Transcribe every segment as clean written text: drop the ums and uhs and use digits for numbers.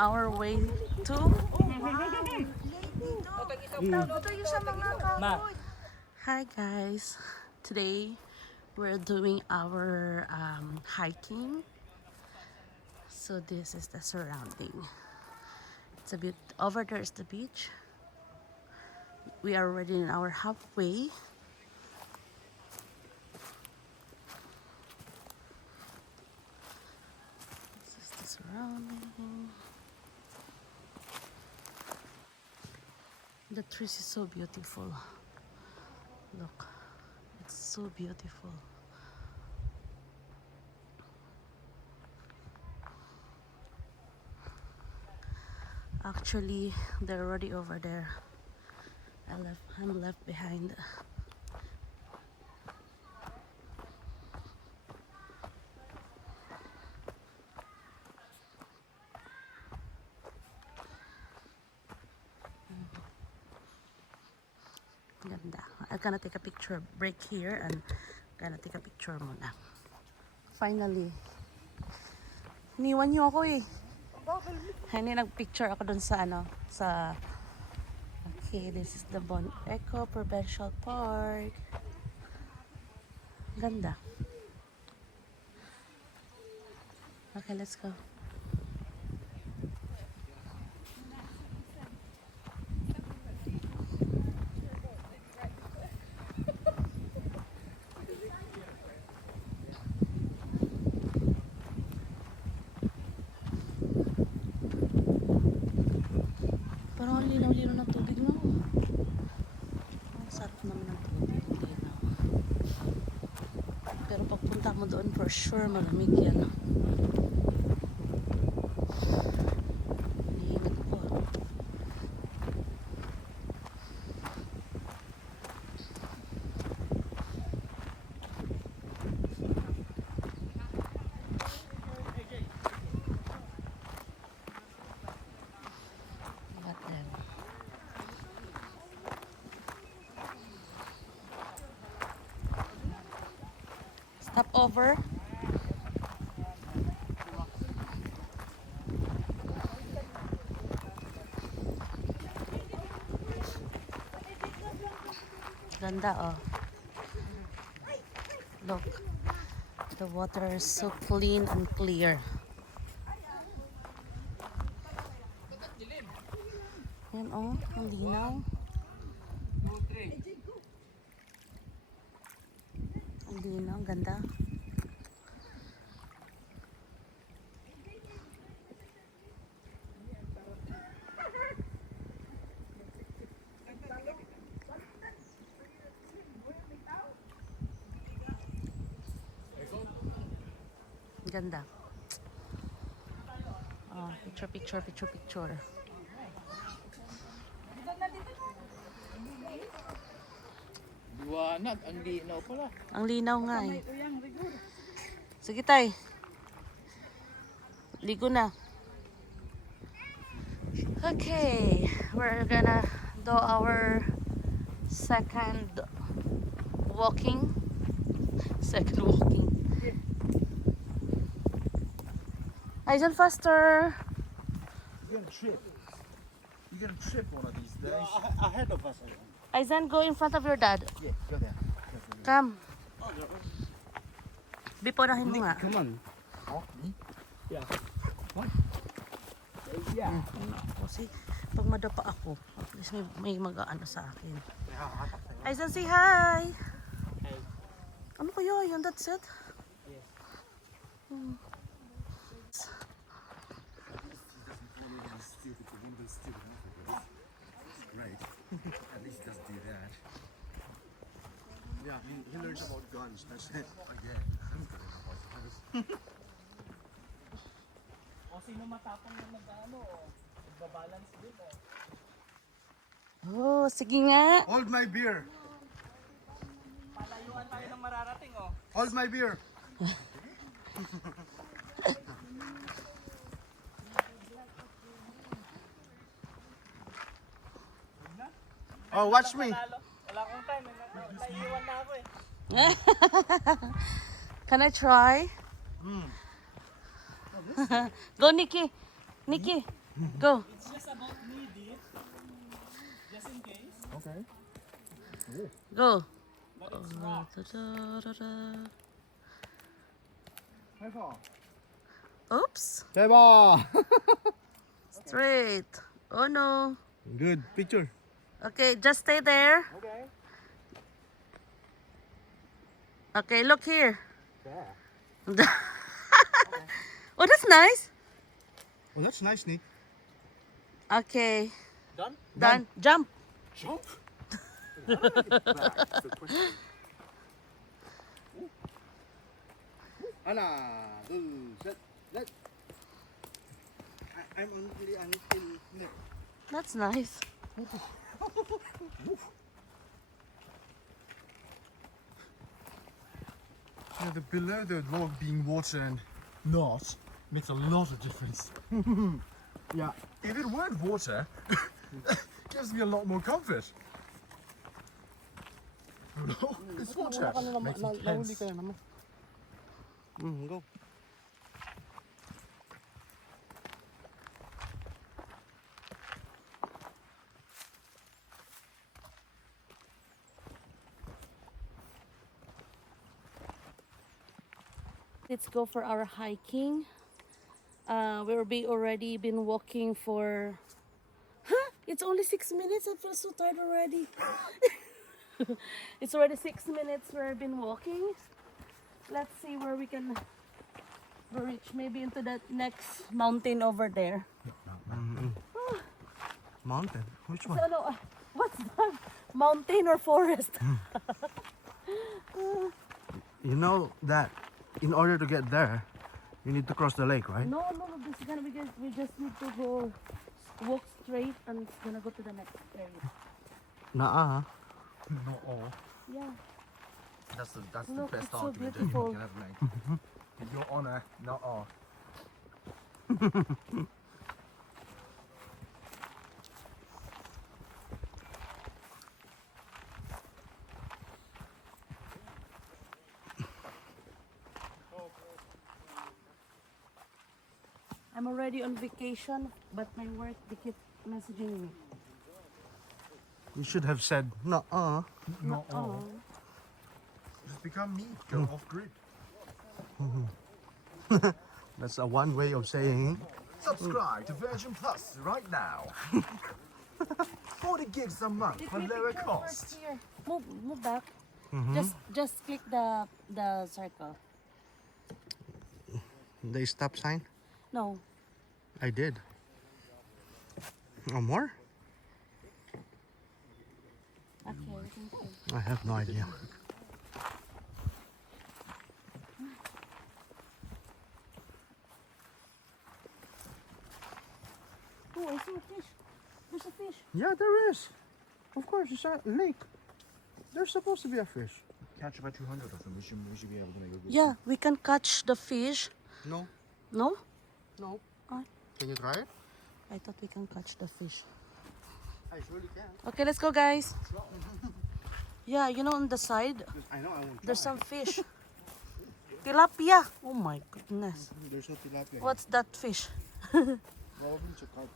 our way to Hi guys, today we're doing our hiking. So this is the surrounding. It's a bit over there is the beach. We are already in our halfway. This is the surrounding. The trees is so beautiful. Look, it's so beautiful. Actually, they're already over there. I'm left behind. Ganda. I'm gonna take a picture break here and gonna take a picture muna. Finally. Iniwan niyo ako eh. Hindi nag-picture ako dun sa ano, sa okay, this is the Bon Eco Provincial Park. Ganda. Okay, let's go. Parang ang linaw-linaw ng tubig, no? Ang sarap naman ng tubig, linaw. Pero pagpunta mo doon, for sure, malamig yan. Iingat ko. Got them. Stop over. Ganda oh. Look. The water is so clean and clear. Yan oh, ang linaw. Ang linaw, ang ganda. Ganda. Oh, picture. Liwanag, ang linaw pala. Ang linaw nga eh. Sige tay. Ligo na. Okay, we're gonna do our second walking. Aizen, faster. You're gonna trip. You're gonna trip one of these days. Ahead of us. Aizen, go in front of your dad. Yeah, go there. Come. Biporahin mo nga. Come on. Oh, me? Yeah. What? Yeah. Kasi pag madapa ako, at least may mag-aano sa akin. Aizen, say hi! Hi. Ano kaya yun? That's it? Yes. Right. At least he doesn't do that. Yeah, he learns about guns. That's it. Again. O sino matapang na mag-ano, magbabalance din Oh, sige nga. Hold my beer. Palayuan tayo ng mararating Hold my beer. Oh, watch me. Wala akong time, naiiwan na ako eh. Can I try? Go, Nikki. Nikki. Go. It's just about me, deep. Just in case. Okay. Go. But it's rock. Oops. 대박! Straight. Oh no. Good picture. Okay, just stay there. Okay. Okay, look here. Yeah. Oh, that's nice. Well, that's nice, Nick. Okay, Done? done. Jump. Jump. How do I get back? That's the question. 하나, 둘, 셋, 넷. I'm until Nick. That's nice. Yeah, the below the log being water and not makes a lot of difference. Yeah, if it weren't water, gives me a lot more comfort. No, it's water. Makes me tense. Go. Let's go for our hiking. We'll be already been walking for. Huh? It's only 6 minutes. I feel so tired already. It's already 6 minutes we've been walking. Let's see where we can reach. Maybe into that next mountain over there. Mountain? Which one? So, no, what's that? Mountain or forest? You know that in order to get there, you need to cross the lake, right? No, this is gonna be good. We just need to go walk straight and it's gonna go to the next area. Nuh-uh. Not all. Yeah. That's the Look, best it's so argument you beautiful. can ever make. In your honor, not all. I'm already on vacation, but my work they keep messaging me. You should have said nuh-uh. Not Oh. Just become me. Go off grid. That's a one way of saying. Subscribe to Virgin Plus right now. 40 gigs a month Take for me lower picture cost. first here. Move back. Just click the circle. The stop sign? No. I did. Oh, more? Okay, thank you. I have no idea. Oh, I see a fish. There's a fish. Yeah, there is. Of course, it's a lake. There's supposed to be a fish. Catch about 200 of them. We should be able to make a good. Yeah, we can catch the fish. No, No? no. Ah. Can you try it? I thought we can catch the fish. I surely can. Okay, let's go, guys. Yeah, you know on the side, I know I won't. there's some fish. Tilapia. Oh my goodness. There's no tilapia. What's that fish? Probably it's a carp.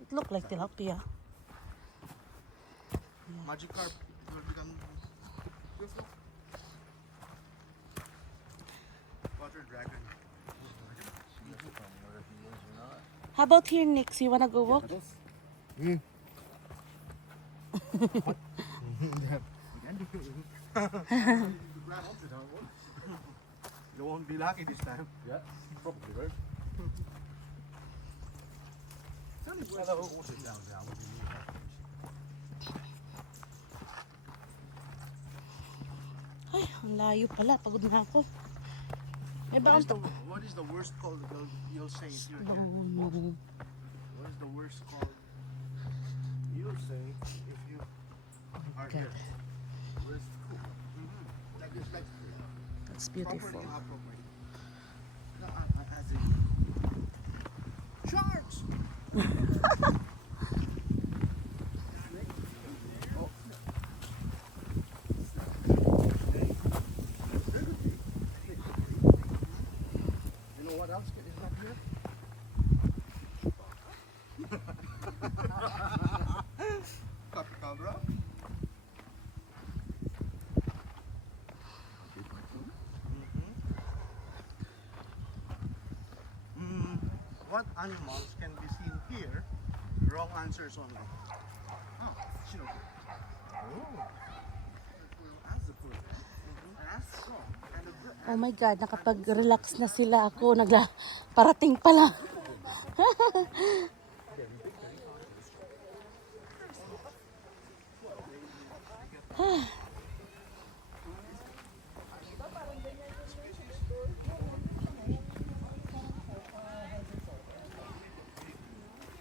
It looked like tilapia. Magikarp will become beautiful. Water dragon. How about here, Nix? You wanna go walk? You won't be lucky this time. Yeah, probably right. Ay, ang layo pala. Pagod na ako. May What baon is the, pa. what is the worst call you'll say if you're No, here? no. What is the worst call you'll say if you are Okay. here? Worst call. Like this, like That's properly, beautiful. properly. No, as in sharks. You know what else is not here? Chupacabra. What animals can be seen here? Wrong answers only. Ah, sino? Oh. That's the bird. That's so. And the bird. Oh my God, nakapag-relax na sila ako. Parating pa lang.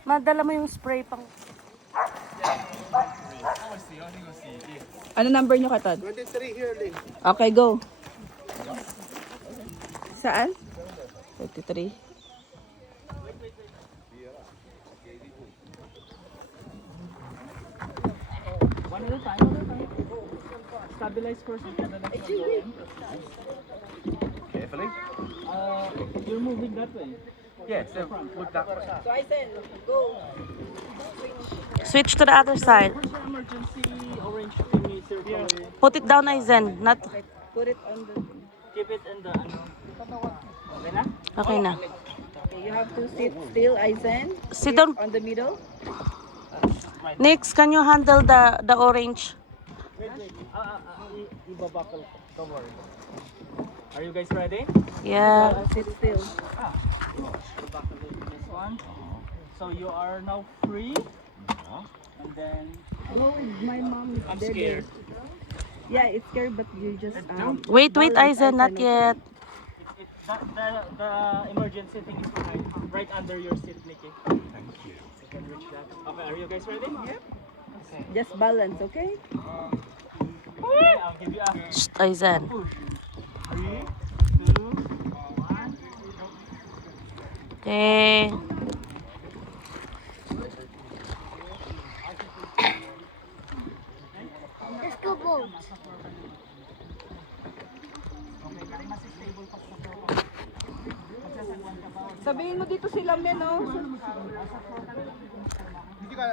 Madala mo yung spray pang... Ano number nyo, Katod? 23 here, Lee. Okay, go. Saan? 23. One at a time. Stabilize first and then the next one. Carefully. You're moving that way. Yeah, so look that way. So I said, go. Switch to the other side. Where's your emergency orange thingy circle? Put it down, Aizen. Not... Put it on the... Keep it in the Okay na? Okay na. Okay, you have to sit still, Aizen. Sit down. On the middle. Next, can you handle the orange? Wait. Ibabakal. Don't worry. Are you guys ready? Yeah. Sit still. Ibabakal this one. So you are now free. And then No, my mom is I'm dead. scared. Yeah, it's scary, but you just... Wait, balance, Aizen, not okay? yet. The emergency thing is behind, right under your seat, Nikki. Thank you. You can reach that. Okay, are you guys ready? Yep. Okay. Just balance, okay? Okay, I'll give you a Shh, Aizen. push. 3, 2, 1. Okay. Sabihin mo dito sila, men, oh. Hindi ka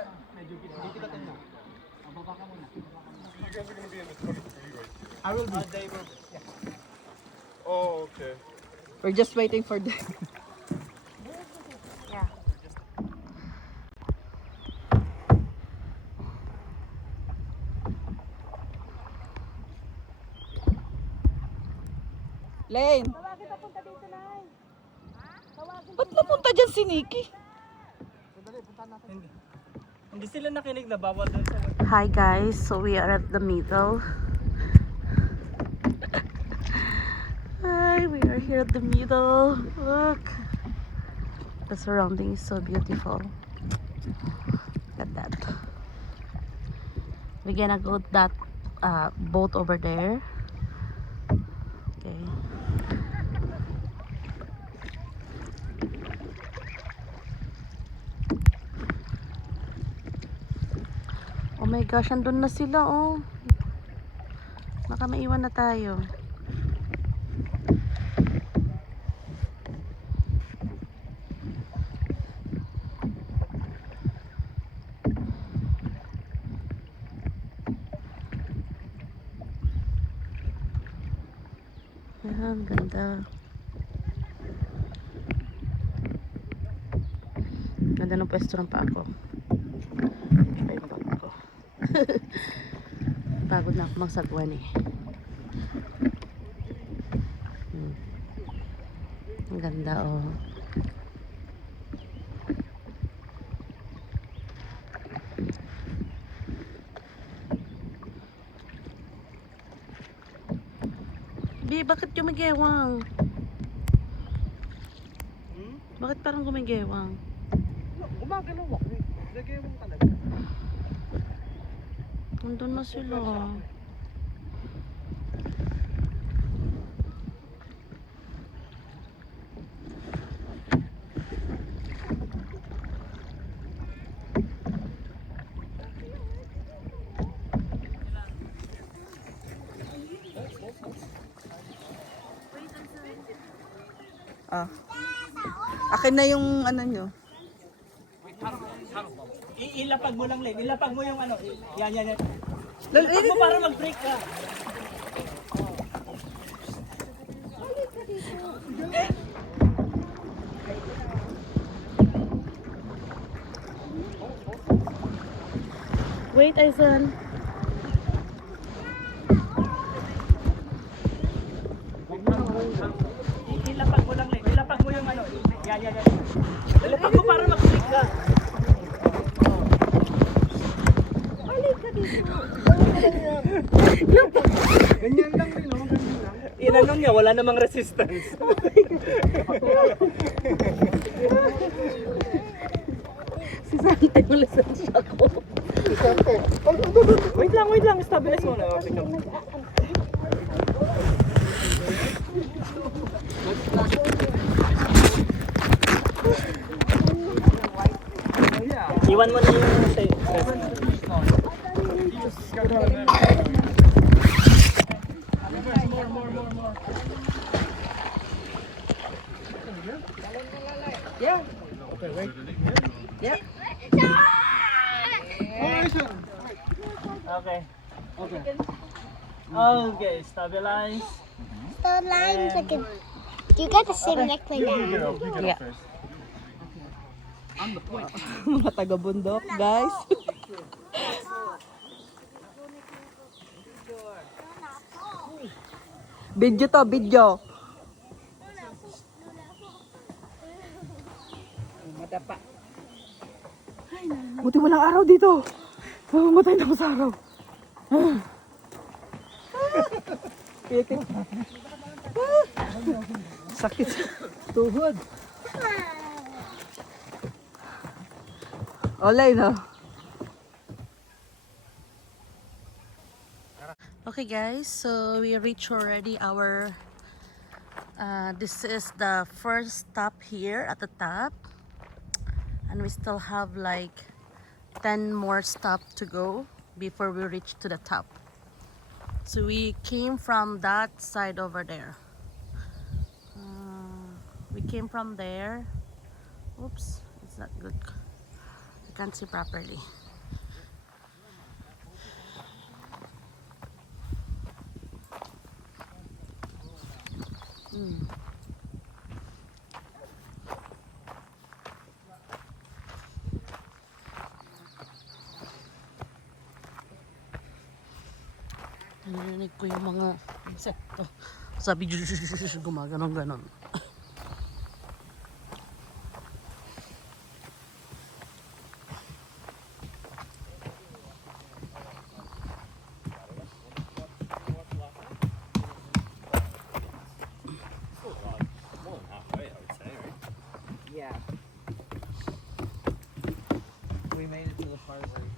tingnan. You guys are going to be in the 23 right? I will be. They will. Oh, okay. We're just waiting for them. Lane! Ba't napunta dyan si Nikki? Hindi sila nakinig na bawal doon sa... Hi guys, so we are at the middle. Hi, we are here at the middle. Look, the surrounding is so beautiful. Look at that. We're gonna go that boat over there. Okay. Oh my gosh, andun na sila, oh. Baka maiwan na tayo. Ayan, ganda. Ganda ng pwesto ng pa ako. Tsaka yung bag ko. Pagod na ako magsagwan eh. Ang ganda, oh. Bi, bakit gumigewang? Bakit parang gumigewang? Gumagalaw ako. Nagayawang talaga. Nandun na sila. Ah. Akin na yung ano nyo. Ilapag mo lang, Len. Ilapag mo yung ano. Yan. Ilapag mo para mag-break ka. Wait, Aisan. Ilapag mo lang, Len. Ilapag mo yung ano. Yan. Ilapag mo para mag-break ka. Ganyan lang rin, no? Ganyan lang. Inanong niya, wala namang resistance. Si Sante, ulisan siya ko. Wait lang. Stabilize mo na. Okay, come. Iwan mo na yung Okay, stabilize. The lines like a. You got the same neck like that. Yeah. Mga taga-bundok, guys. Video to, video. Madapa. Buti walang araw dito. Mamatay na ako sa araw. Sakit sa tuhod. Olay na. Okay guys, so we reached already our this is the first stop here at the top, and we still have like 10 more stops to go before we reach to the top. So we came from that side over there. We came from there. Oops, it's not good. I can't see properly. Narinig ko yung mga insekto. Sabi, gumaganon-ganon. Yeah. We made it to the part where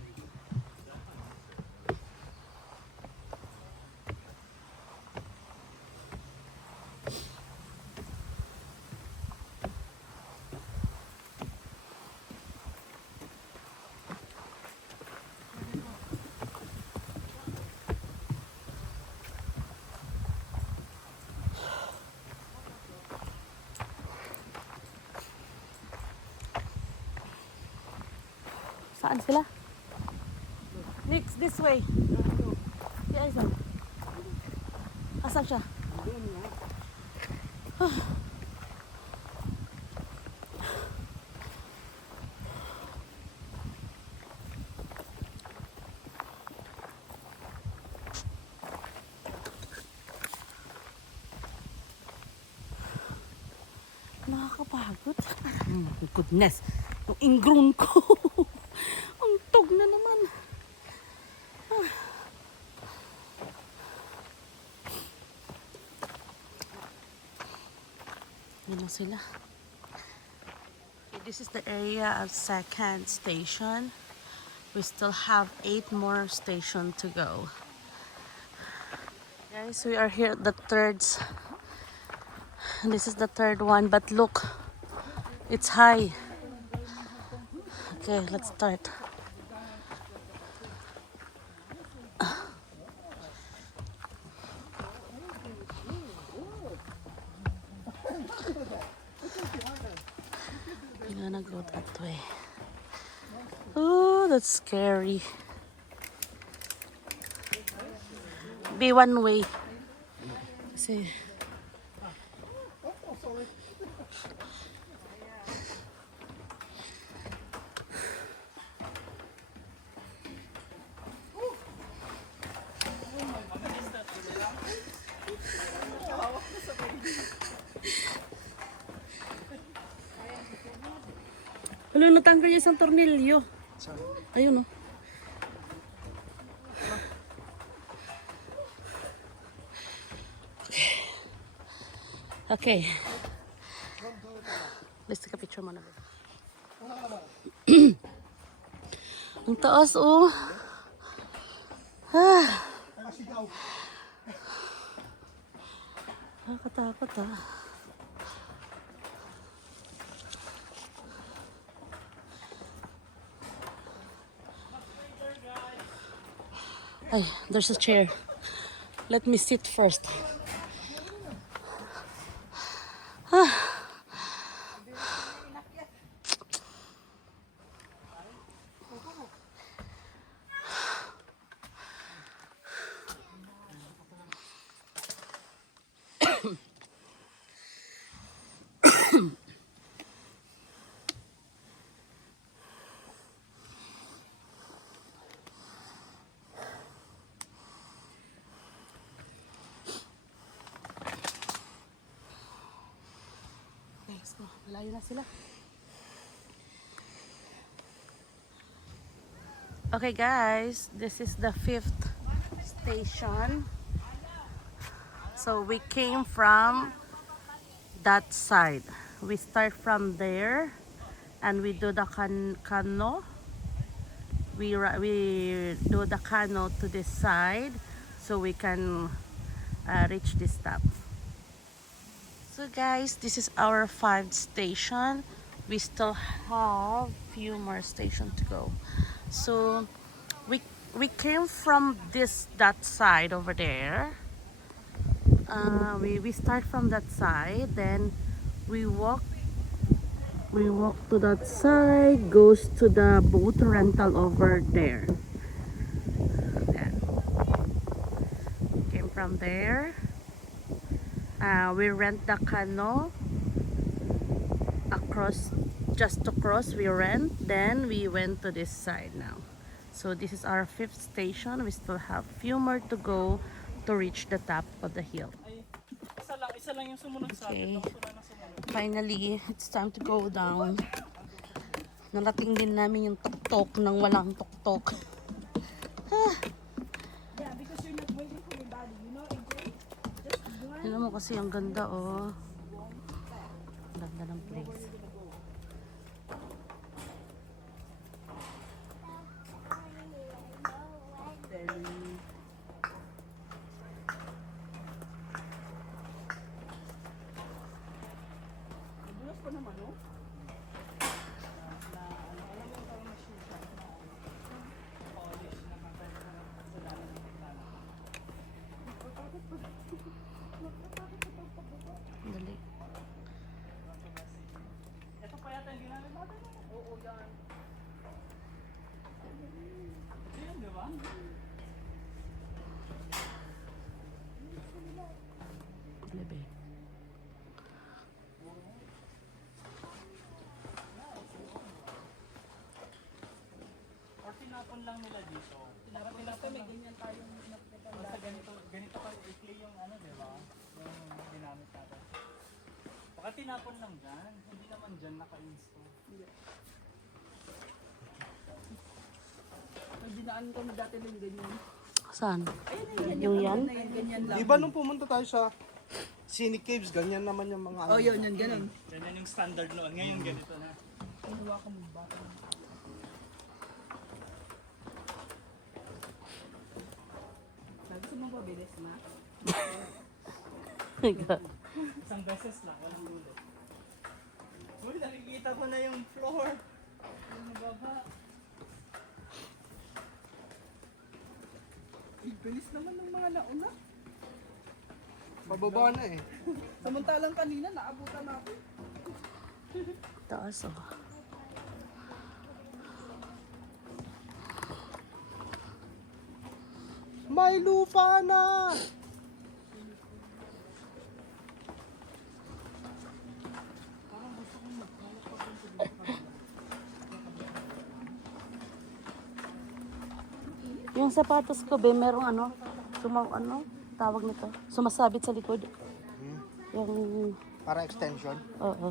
Saan sila? Next, this way. Yeah, isa. Asan siya? Nakakapagod. Oh my goodness. Yung ingrown ko. Ang tog na naman. Yun na sila. Okay, this is the area of second station. We still have 8 more stations to go. Guys, we are here at the third. This is the third one, but look, it's high. Okay, let's start. We're gonna go that way. Oh, that's scary. Be one way. Kasi wala, natanggal yung isang tornilyo. Ayun, oh. Okay. Let's take a picture muna. Ang taas, oh. Nakakatakot, ah. Ay, there's a chair. Let me sit first. Let's go. Malayo na sila. Okay guys, this is the 5th station. So we came from that side. We start from there and we do the cano. We do the cano to this side so we can reach this stop. So guys, this is our 5th station. We still have few more stations to go. So we came from that side over there. We start from that side, then we walk to that side, goes to the boat rental over there. Then came from there. We rent the cano across, just to cross we rent, then we went to this side now. So this is our 5th station. We still have few more to go to reach the top of the hill. Isa lang yung sumunod sa Okay, atin. Wala na sumunod. finally it's time to go down. Narating din namin yung tuktok ng walang tuktok. Tignan mo kasi ang ganda, oh. Ang ganda ng place. Dali. Ito pa yata yung ginamit natin. Oo, yan. Yan, di ba? Libe. Or tinapon lang nila dito. Tinapon may ganyan tayong basta ganito pa ikli yung ano, di ba? Yung ginamit natin. Baka tinapon lang dyan. Hindi naman dyan naka-install. Dinaan kami dati ng ganyan. Saan? Yung yan? Ganyan lang. Di ba nung pumunta tayo sa Scenic Caves, ganyan naman yung mga ano. Oh, yun, ganun. Ganyan yung standard noon. Ngayon ganito na. Kinuha ko mo ba? Gusto mo ba bilis na? Isang beses lang. Walang ulit. Uy, nakikita ko na yung floor. Yung baba. Bilis naman ng mga nauna. Pababa na eh. Samantalang kanina, naabutan natin. Taas, oh. May lupa na! Yung sapatos ko, be, merong ano, tawag nito, sumasabit sa likod. Yung, Para extension. oo.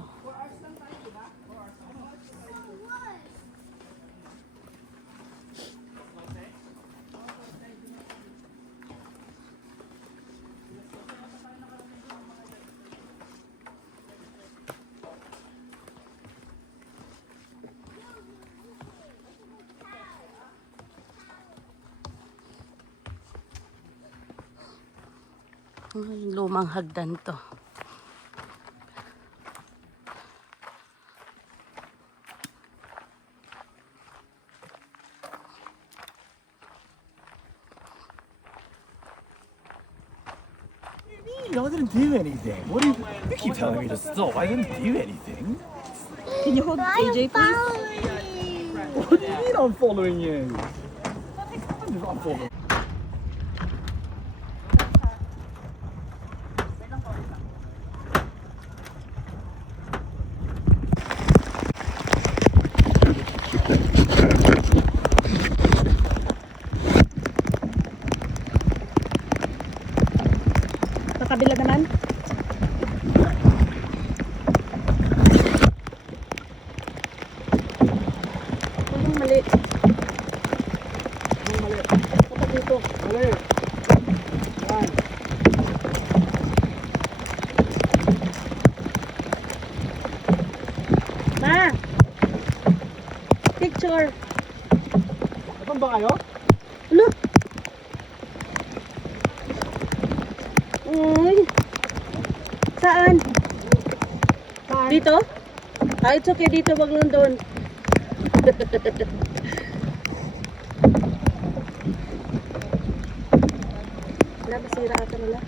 Ay, lumang hagdan to. I didn't do anything. What do you keep telling me to stop? I didn't do anything. Can you hold AJ, please? What do you mean I'm following you? I'm following. Sa kabila naman. Ang mali. Ang mali. Dapat dito. Mali! Yan! Ma! Picture. Saan ba kayo? Look! Uy! Saan? Dito? Ah, it's okay dito, wag lang doon. Wala, masira ata nila.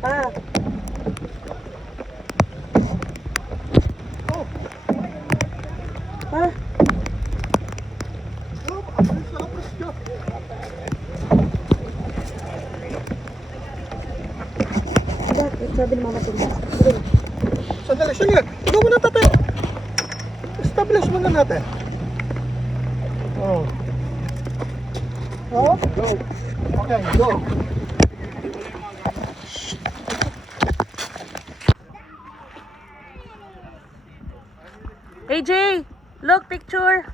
Ah. Ah. Bakit? Sabi ni Mama Tumba. Sandali, sandali! Ikaw muna tatay! Establish muna natin. Oh. Oh? Go. Okay, go. AJ, look, picture.